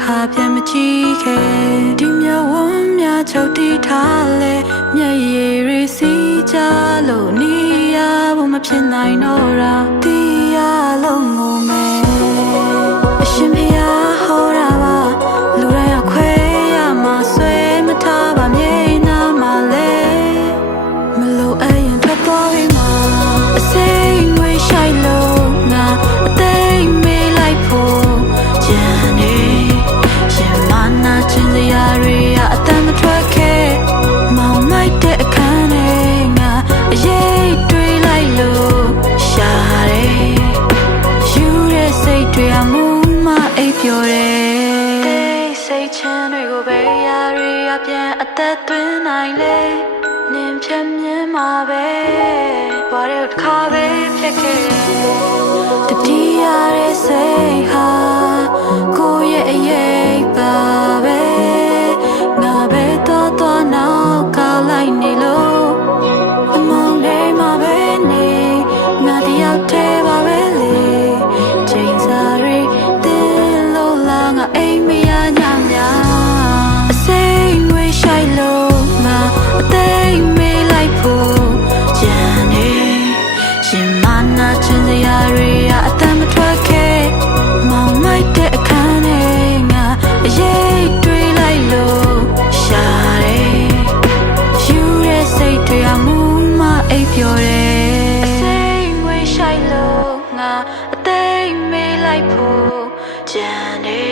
ခါပြန်မကြည့်ခဲ့ဒီမြဝန်းများချုပ်တီးထားလဲမျက်ရည်တွေစီးကြလို့နေရဖို့မဖြစ်နိုင်တော့တာတီးရလုံးငုံမယ်အရှင်ဖျားဟောတာပါလူတိုင်းအခွဲရမှာဆွဲမထားပါမြေနာမှာလဲမလို့အရင်ထွက်သွားပြီမှာအစိမ့်ငွေရှိုက်လို့ငါအသိမေးလိုက်ဖို့ကြံနေရှင်မနာချင်းစရာတွေအတမ်းမထွက်ခဲ့မောင်မိုက်တဲ့အခန်းထဲငါအရေးတွေးလိုက်လို့ရှာတယ်ယူတဲ့စိတ်တွေအမှုမအိပ်ပျော်တယ်စိတ်ချမ်းတွေကိုပဲရာတွေပြန်အသက်သွင်းနိုင်လေနင်ဖြတ်မြင်မှာပဲဘာလို့တစ်ခါပဲဖြစ်ခဲ့တတိယရဲ့စိတ်ဟာကိုယ့်ရဲ့အရေးပါပဲငါပဲတော့နောက်ကလိုက်နေလို့အမောင်လေးမှာပဲနေငါတယောက်တည်းပါပဲလေချိန်စားရီတင်းလို့လာငါအိမ်မရညများအစိမ့်ငွေရှိုက်လို့ငါအသိမေးလိုက်ဖို့ကြံနေရှင်မနာချင်းစရာတွေအတမ်းမထွက်ခဲ့မောင်မိုက်တဲ့အခန်းထဲငါအရေးတွေးလိုက်လို့ရှာတယ်ယူတဲ့စိတ်တွေအမှုမအိပ်ပျော်တယ်စိတ်ငွေရှိုက်လို့ငါအသိမေးလိုက်ဖို့ကြံနေ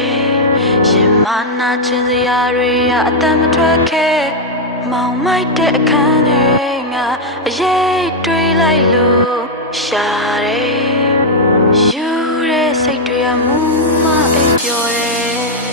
ရှင်မနာချင်းစရာတွေအတမ်းမထွက်ခဲ့မောင်မိုက်တဲ့အခန်းထဲငါအရေးတွေးလိုက်လို့ရှာတယ်ယူတဲ့စိတ်တွေအမှုမအိပ်ပျော်တယ်